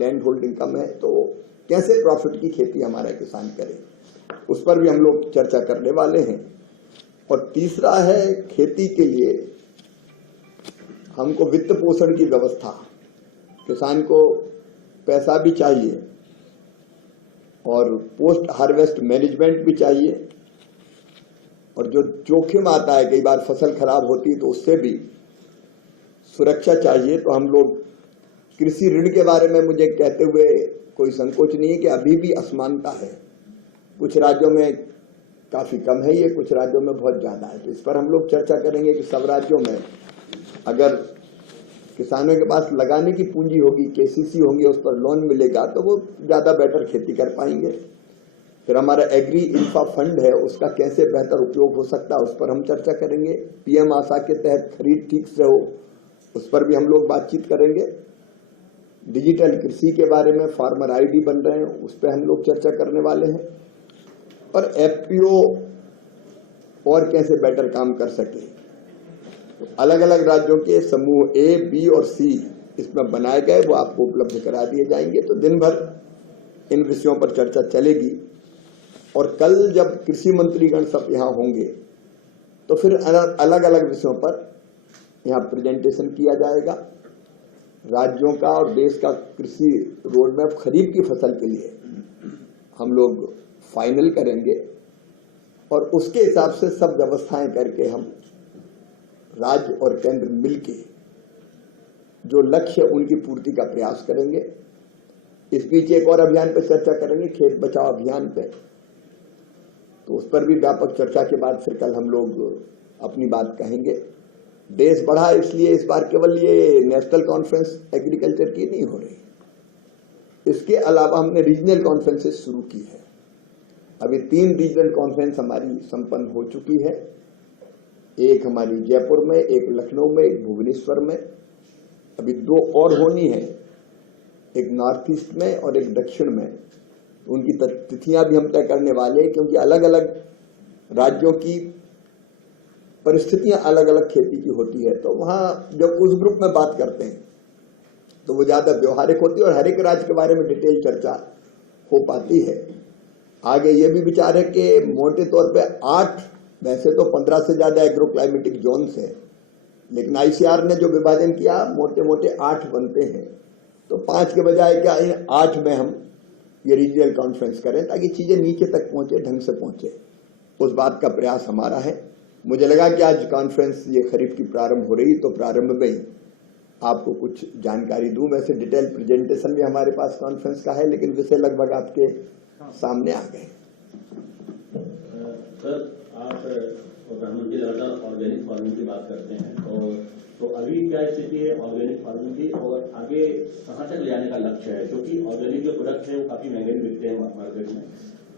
Land holding कम है, तो कैसे प्रॉफिट की खेती हमारा किसान करे, उस पर भी हम लोग चर्चा करने वाले हैं। और तीसरा है खेती के लिए हमको वित्त पोषण की व्यवस्था, किसान को पैसा भी चाहिए और पोस्ट हार्वेस्ट मैनेजमेंट भी चाहिए, और जो जोखिम आता है कई बार फसल खराब होती है तो उससे भी सुरक्षा चाहिए। तो हम लोग कृषि ऋण के बारे में मुझे कहते हुए कोई संकोच नहीं है कि अभी भी असमानता है, कुछ राज्यों में काफी कम है ये, कुछ राज्यों में बहुत ज्यादा है। तो इस पर हम लोग चर्चा करेंगे कि सब राज्यों में अगर किसानों के पास लगाने की पूंजी होगी, केसीसी होंगे, उस पर लोन मिलेगा तो वो ज्यादा बेटर खेती कर पाएंगे। फिर हमारा एग्री इंफ्रा फंड है, उसका कैसे बेहतर उपयोग हो सकता है उस पर हम चर्चा करेंगे। पीएम आशा के तहत खरीद ठीक से हो, उस पर भी हम लोग बातचीत करेंगे। डिजिटल कृषि के बारे में फार्मर आईडी बन रहे हैं, उस पर हम लोग चर्चा करने वाले हैं। और एफपीओ और कैसे बेटर काम कर सके, तो अलग अलग राज्यों के समूह ए, बी और सी इसमें बनाए गए, वो आपको उपलब्ध करा दिए जाएंगे। तो दिन भर इन विषयों पर चर्चा चलेगी। और कल जब कृषि मंत्रीगण सब यहाँ होंगे तो फिर अलग अलग विषयों पर यहाँ प्रेजेंटेशन किया जाएगा। राज्यों का और देश का कृषि रोड मैप खरीफ की फसल के लिए हम लोग फाइनल करेंगे और उसके हिसाब से सब व्यवस्थाएं करके हम राज्य और केंद्र मिलके जो लक्ष्य उनकी पूर्ति का प्रयास करेंगे। इस बीच एक और अभियान पर चर्चा करेंगे, खेत बचाओ अभियान पे, तो उस पर भी व्यापक चर्चा के बाद फिर कल हम लोग अपनी बात कहेंगे। देश बढ़ा इसलिए इस बार केवल ये नेशनल कॉन्फ्रेंस एग्रीकल्चर की नहीं हो रही, इसके अलावा हमने रीजनल कॉन्फ्रेंसेस शुरू की है। अभी 3 रीजनल कॉन्फ्रेंस हमारी संपन्न हो चुकी है, एक हमारी जयपुर में, एक लखनऊ में, एक भुवनेश्वर में, अभी 2 और होनी है, एक नॉर्थ ईस्ट में और एक दक्षिण में। उनकी तिथियां भी हम तय करने वाले हैं, क्योंकि अलग अलग राज्यों की परिस्थितियां अलग अलग खेती की होती है, तो वहां जब उस ग्रुप में बात करते हैं तो वो ज्यादा व्यवहारिक होती है और हर एक राज्य के बारे में डिटेल चर्चा हो पाती है। आगे ये भी विचार है कि मोटे तौर पे 8, वैसे तो 15 से ज्यादा एग्रो क्लाइमेटिक जोन्स है, लेकिन आईसीआर ने जो विभाजन किया मोटे मोटे 8 बनते हैं, तो 5 के बजाय क्या इन 8 में हम ये रीजनल कॉन्फ्रेंस करें ताकि चीजें नीचे तक पहुंचे, ढंग से पहुंचे। उस बात का प्रयास हमारा है। मुझे लगा कि आज कॉन्फ्रेंस ये खरीफ की प्रारंभ हो रही, तो प्रारंभ में ही आपको कुछ जानकारी दूं। वैसे डिटेल प्रेजेंटेशन भी हमारे पास कॉन्फ्रेंस का है, लेकिन विषय लगभग आपके सामने आ गए। सर, आप प्रधानमंत्री लगातार ऑर्गेनिक फार्मिंग की बात करते हैं, तो अभी क्या स्थिति है ऑर्गेनिक फार्मिंग की और आगे कहाँ तक ले जाने का लक्ष्य है? क्योंकि ऑर्गेनिक जो प्रोडक्ट है वो काफी महंगे भी बिकते हैं मार्केट में,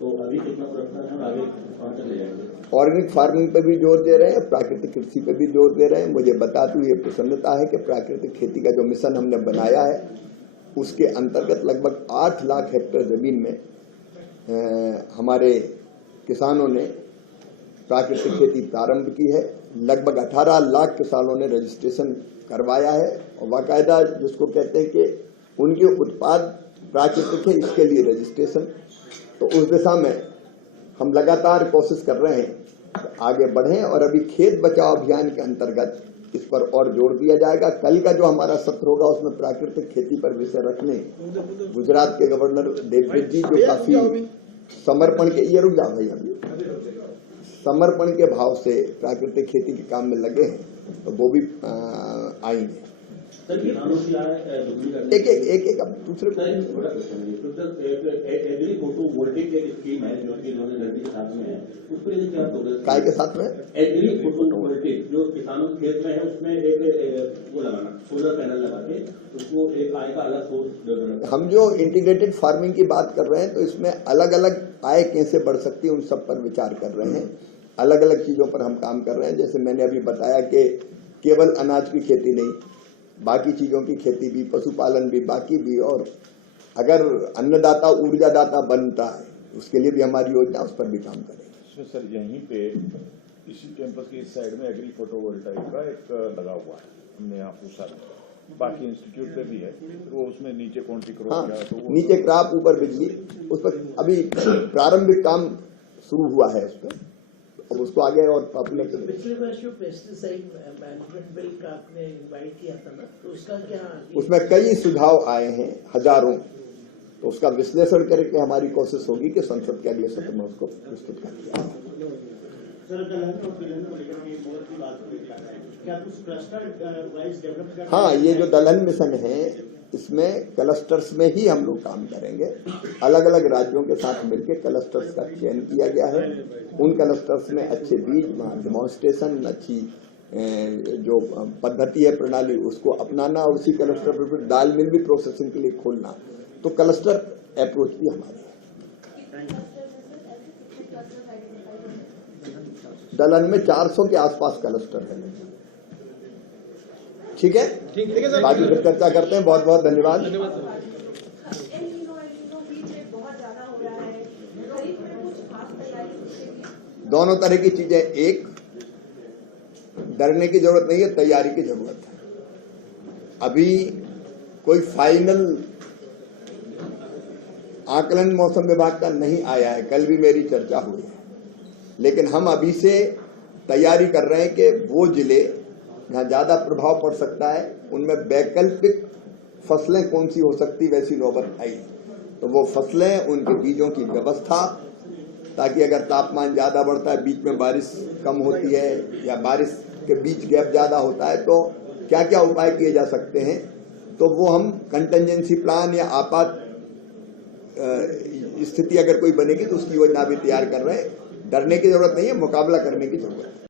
तो अभी कितना प्रोडक्शन है और आगे कहाँ तक ले जाएंगे? ऑर्गेनिक फार्मिंग पे भी जोर दे रहे हैं, प्राकृतिक कृषि पे भी जोर दे रहे हैं। मुझे बताते हुए प्रसन्नता है कि प्राकृतिक खेती का जो मिशन हमने बनाया है उसके अंतर्गत लगभग 8 लाख हेक्टेयर जमीन में हमारे किसानों ने प्राकृतिक खेती प्रारंभ की है। लगभग 18 लाख किसानों ने रजिस्ट्रेशन करवाया है और बाकायदा जिसको कहते हैं कि उनके उत्पाद प्राकृतिक है, इसके लिए रजिस्ट्रेशन। तो उस दिशा में हम लगातार कोशिश कर रहे हैं आगे बढ़ें और अभी खेत बचाओ अभियान के अंतर्गत इस पर और जोर दिया जाएगा। कल का जो हमारा सत्र होगा उसमें प्राकृतिक खेती पर विषय रखने गुजरात के गवर्नर देवव्रत जी जो काफी समर्पण के, ये रुक जाओ भाई, अभी समर्पण के भाव से प्राकृतिक खेती के काम में लगे हैं, तो वो भी आएंगे। एक अब दूसरे एग्री फोटोवोल्टिक एक स्कीम है जो कि इन्होंने लड़की के साथ में है, उस पर क्या प्रोग्रेस? काय के साथ में? एग्री फोटोवोल्टिक जो किसानों के खेत में है, उसमें एक वो लगाना, सोलर पैनल लगा के उसको एक आय का अलग सोर्स। हम जो इंटीग्रेटेड फार्मिंग की बात कर रहे हैं तो इसमें अलग अलग आय कैसे बढ़ सकती है उन सब पर विचार कर रहे हैं। अलग अलग चीजों पर हम काम कर रहे हैं। जैसे मैंने अभी बताया कि केवल अनाज की खेती नहीं, बाकी चीजों की खेती भी, पशुपालन भी, बाकी भी, और अगर अन्नदाता ऊर्जादाता बनता है उसके लिए भी हमारी योजना, उस पर भी काम करेंगे। सर, यहीं पे इसी कैंपस के इस साइड में एग्री फोटोवोल्टाइक का एक लगा हुआ है, हमने यहाँ पूछा बाकी इंस्टीट्यूट पे भी है, तो वो उसमें नीचे कौन सी क्रॉप हाँ, क्या है, तो वो नीचे क्रॉप ऊपर बिजली, उस पर अभी प्रारंभिक काम शुरू हुआ है उस पर, अब उसको आगे और पॉपुलर करेंगे। पिछले वर्ष जो पेस्टिसाइड मैनेजमेंट बिल का आपने इनवाइट किया था ना, तो उसका क्या? उसमें कई सुझाव आए हैं, हजारों, तो उसका विश्लेषण करके हमारी कोशिश होगी कि संसद के अगले सत्र में उसको प्रस्तुत कर दिया। हाँ, ये जो दलहन मिशन है, इसमें क्लस्टर्स में ही हम लोग काम करेंगे। अलग अलग राज्यों के साथ मिलकर क्लस्टर्स का चयन किया गया है। उन क्लस्टर्स में अच्छे बीज, डेमोन्स्ट्रेशन, अच्छी जो पद्धति है, प्रणाली, उसको अपनाना और उसी क्लस्टर पर फिर दाल मिल भी प्रोसेसिंग के लिए खोलना। तो क्लस्टर अप्रोच भी हमारी है। दलहन में 400 के आसपास क्लस्टर है। ठीक है, बाकी फिर चर्चा करते हैं। बहुत बहुत धन्यवाद। दोनों तरह की चीजें, एक डरने की जरूरत नहीं है, तैयारी की जरूरत है। अभी कोई फाइनल आकलन मौसम विभाग का नहीं आया है, कल भी मेरी चर्चा हुई है, लेकिन हम अभी से तैयारी कर रहे हैं कि वो जिले जहां ज्यादा प्रभाव पड़ सकता है उनमें वैकल्पिक फसलें कौन सी हो सकती, वैसी नौबत आई तो वो फसलें, उनके बीजों की व्यवस्था, ताकि अगर तापमान ज्यादा बढ़ता है, बीच में बारिश कम होती है या बारिश के बीच गैप ज्यादा होता है, तो क्या क्या उपाय किए जा सकते हैं, तो वो हम कंटेंजेंसी प्लान या आपात स्थिति अगर कोई बनेगी तो उसकी योजना भी तैयार कर रहे हैं। डरने की जरूरत नहीं है, मुकाबला करने की जरूरत है।